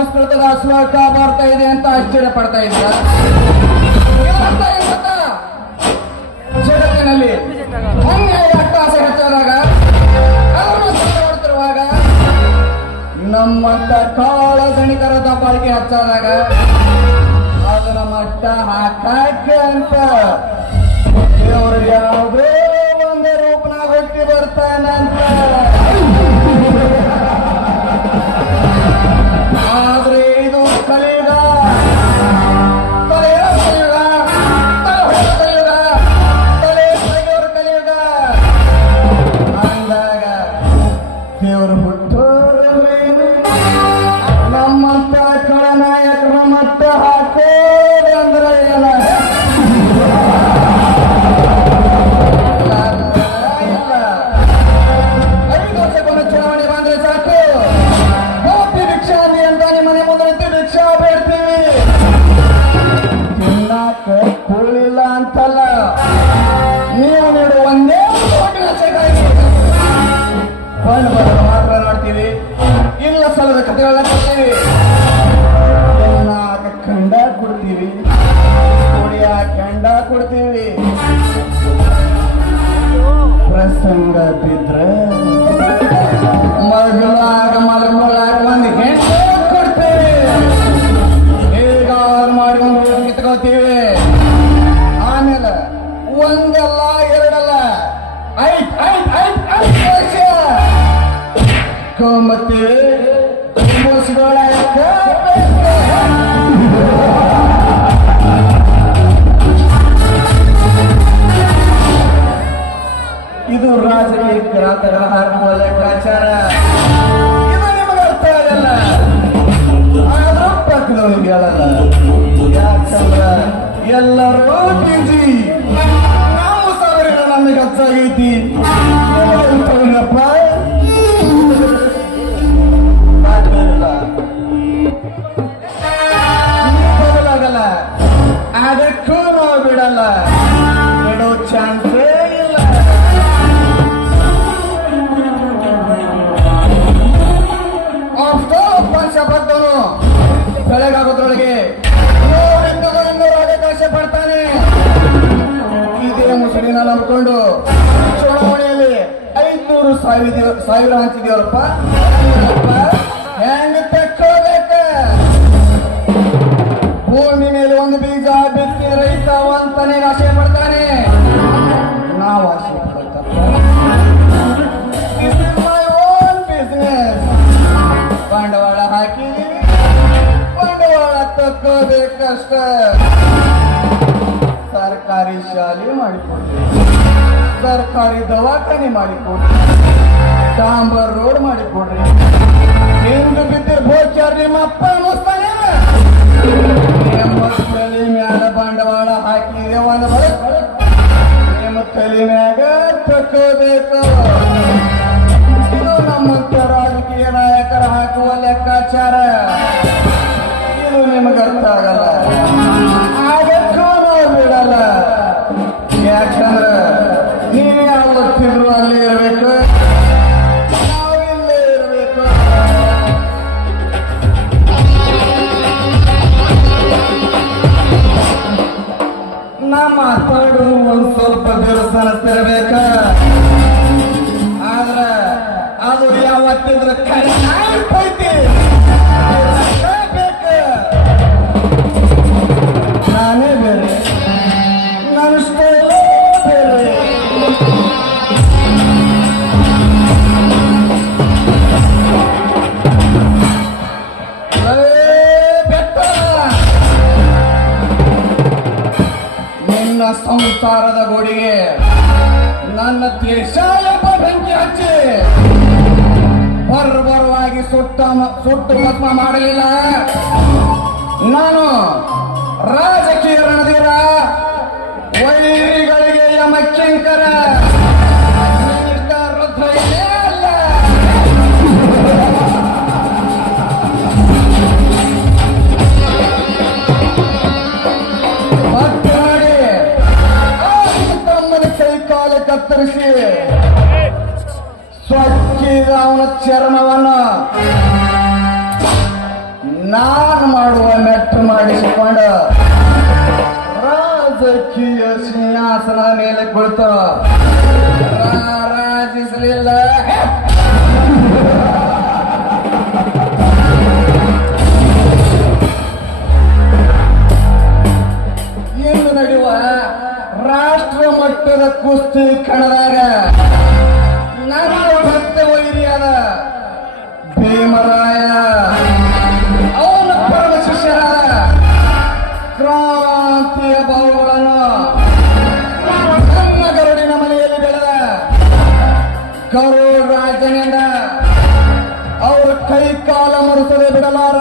ಸಂಸ್ಕೃತದ ಶ್ಲೋಕ ಬರ್ತಾ ಇದೆ ಅಂತ ಆಶ್ಚರ್ಯ ಪಡ್ತಾ ಇದ್ರ ಜಗತ್ತಿನಲ್ಲಿ ಅನ್ಯಾಯ ಅಟ್ಟಾಸೆ ಹೆಚ್ಚಾದಾಗ ಅವರನ್ನು ಮಾಡ್ತಿರುವಾಗ ನಮ್ಮಂತ ಕಾಳಗಣಿಕರ ದಬ್ಬಾಳಿಕೆ ಹೆಚ್ಚಾದಾಗ ಅದನ್ನ ಮಟ್ಟ ಹಾಕಕ್ಕೆ ಅಂತ ದೇವರು ಯಾವುದೋ ಒಂದೇ ರೂಪನಾಗ ಹುಟ್ಟಿ ಬರ್ತಾನಂತ. ಆದ್ರೆ ಇದು ಕಲಿಯುಗ, ಕಲಿಯುಗ ಕಲಿಯುಗ, ತಲೆ ತೆಗೆಯೋರ ಕಲಿಯುಗ ಅಂದಾಗ ದೇವರು ಹುಟ್ಟೋರೇನು ನಮ್ಮಂತ ಕಳನಾಯಕರ ಮಟ್ಟ ಹಾಕೋದಂದ್ರೆ ಏನ ಚುನಾವಣೆ ಬಂದ್ರೆ ಸಾಕು ಹೋಗ್ತಿ ಭಿಕ್ಷಾ ಅಂತ ಮನೆ ಮುಂದೆ ಭಿಕ್ಷಾ ಬೇಡ್ತೀವಿ. ತಿನ್ನಾಕ ಕೂಳಿಲ್ಲ ಅಂತಲ್ಲ, ನೀವು ನೀಡು ಒಂದೇ ಬೇಕಾಗಿ ಬಣ್ಣ ಬರೋದು ಮಾತ್ರ ನೋಡ್ತೀವಿ, ಇಲ್ಲ ಸಲದ ಕಥೆಗಳನ್ನ ಕೊಡ್ತೀವಿ, ತಿನ್ನಾಕ ಖಂಡ ಕೊಡ್ತೀವಿ, ಕುಡಿಯಾಕ ಖಂಡ ಕೊಡ್ತೀವಿ, ಪ್ರಸಂಗ ಬಿದ್ರೆ ಮಗಳಾಗ ಒಂದು ಹೆಣ್ಣು ಕೊಡ್ತೇವೆ, ಹೇಗಾದ್ರು ಮಾಡ್ಕೊಂಡು ಕಿತ್ಕೋತೀವಿ. ಆಮೇಲೆ ಒಂದಲ್ಲ ಎರಡಲ್ಲ ವರ್ಷ ಕೊಂಬತ್ತೀವಿ. ಇದು ರಾಜಕೀಯ ಹಾಕುವ ಲೆಕ್ಕಾಚಾರ. ಇದು ನಿಮಗೆ ಅರ್ಥ ಆಗಲ್ಲ, ಆದ್ರೂ ಪಕ್ಕದವನಿಗೆ ಹೇಳಲ್ಲ. ಯಾಕಂದ್ರ ಎಲ್ಲರೂ ಬಿಜಿ, ನಾವು ಸಾವಿರ ನಮಗೆ ಹೆಚ್ಚಾಗೈತಿ. ಬದಲಾಗಲ್ಲ, ಅದಕ್ಕೂ ನಾವು ಬಿಡಲ್ಲ, ಬಿಡೋ ಚಾನ್ಸೇ ಇಲ್ಲ. ಪಂಚಬದ್ಧನು ಬೆಳಗಾಗೋದ್ರೊಳಗೆ 100 ಅವಕಾಶ ಪಡ್ತಾನೆ. ಇದೇ ಮುಸುಡಿನ ನಂಬಿಕೊಂಡು ಚುನಾವಣೆಯಲ್ಲಿ 500,000 ಹಂಚಿದೇವರಪ್ಪ, ಹೆಂಗ ತಕ್ಕೋಬೇಕ? ಭೂಮಿ ಮೇಲೆ ಒಂದು ಬೀಜ ಬಿತ್ತಿ ರೈತ ಅಂತಾನೆ ಆಶೆ ಪಡ್ತಾನೆ. ನಾವು ಆಶೆ ಪಡ್ತಪ್ಪ, ಬಿಸ್ನೆಸ್ ಬಂಡವಾಳ ಹಾಕಿದೀವಿ, ಬಂಡವಾಳ ತಕ್ಕೋಬೇಕಷ್ಟ. ಸರ್ಕಾರಿ ಶಾಲೆ ಮಾಡಿಕೊಡ್ತೀವಿ, ಸರ್ಕಾರಿ ದವಾಖಾನೆ ಮಾಡಿಕೊಡ್ರಿ, ಡಾಂಬರ್ ರೋಡ್ ಮಾಡಿಕೊಡ್ರಿ. ಹಿಂದು ಬಿದ್ದೆ ಗೋಚಾರ ನಿಮ್ಮಪ್ಪ ಅನ್ನಿಸ್ತಾನೆ. ತಲೆ ಮ್ಯಾಲ ಬಂಡವಾಳ ಹಾಕಿದೆ ಒಂದು ನಿಮ್ಮ ತಲೆ ಮ್ಯಾಗ ತಕ್ಕೋಬೇಕು. ಇದು ನಮ್ಮಂತ ರಾಜಕೀಯ ನಾಯಕರ ಹಾಕುವ ಲೆಕ್ಕಾಚಾರ. ಇದು ನಿಮಗೆ ಅರ್ಥ ಆಗಲ್ಲ, ಆಗಕ್ಕೂ ನಾವು ಬಿಡಲ್ಲ. ಯಾಕಂದ್ರ ನೀವೇ ಯಾವತ್ತಿದ್ರು ಅಲ್ಲೇ ಇರಬೇಕು, ನಾವು ಇಲ್ಲೇ ಇರಬೇಕು. ನಾ ಮಾತಾಡೋದು ಒಂದ್ ಸ್ವಲ್ಪ ದೇವಸ್ಥಾನಸ್ತಿರ್ಬೇಕ, ಆದ್ರ ಅದು ಯಾವತ್ತಿದ್ರ ಕೈ ನಾನೇ ಬೇರೆ, ನನ್ನ ಸ್ಟೈಲ್ ಬೇರೆ. ನಿನ್ನ ಸಂಸಾರದ ಗೋಡಿಗೆ ನನ್ನ ದೇಶ ಎಂಬ ಬೆಂಕಿ ಹಚ್ಚಿ ಬರುವಾಗಿ ಸುಟ್ಟು ಭಸ್ಮ ಮಾಡಲಿಲ್ಲ. ನಾನು ರಾಜಕೀಯ ರಣಧೀರ, ವೈರಿಗಳಿಗೆ ಯಮಕಿಂಕರ, ರುದ್ರಯ್ಯನೇ ಅಲ್ಲ. ಮತ್ತೆ ನೋಡಿ, ತಮ್ಮನ ಕೈ ಕಾಲ ಕತ್ತರಿಸಿ ಸ್ವಚ್ಛಿದ ಅವನ ಚರ್ಮವನ್ನು ನಾನು ಮಾಡುವ ಮೆಟ್ಟು ಮಾಡಿಸಿಕೊಂಡು ರಾಜಕೀಯ ಸಿಂಹಾಸನದ ಮೇಲೆ ಕುಳಿತು ರಾಜಿಸಲಿಲ್ಲ. ಇಂದು ನಡೆಯುವ ರಾಷ್ಟ್ರ ಮಟ್ಟದ ಕುಸ್ತಿ ಕಣದಾಗ ನನ್ನ ಭಕ್ತ ವೈರಿಯಾದ ಭೀಮರಾಯ ಅವನ ಪರಮ ಶಿಷ್ಯರಾದ ಕ್ರಾಂತಿಯ ಬಾವುಗಳನ್ನು ನನ್ನ ಗರುಡಿನ ಮನೆಯಲ್ಲಿ ಬೆಳೆದ ಗರುಡ ರಾಜನಿಂದ ಅವರ ಕೈ ಕಾಲ ಮುರಿಸದೆ ಬಿಡಲಾರ.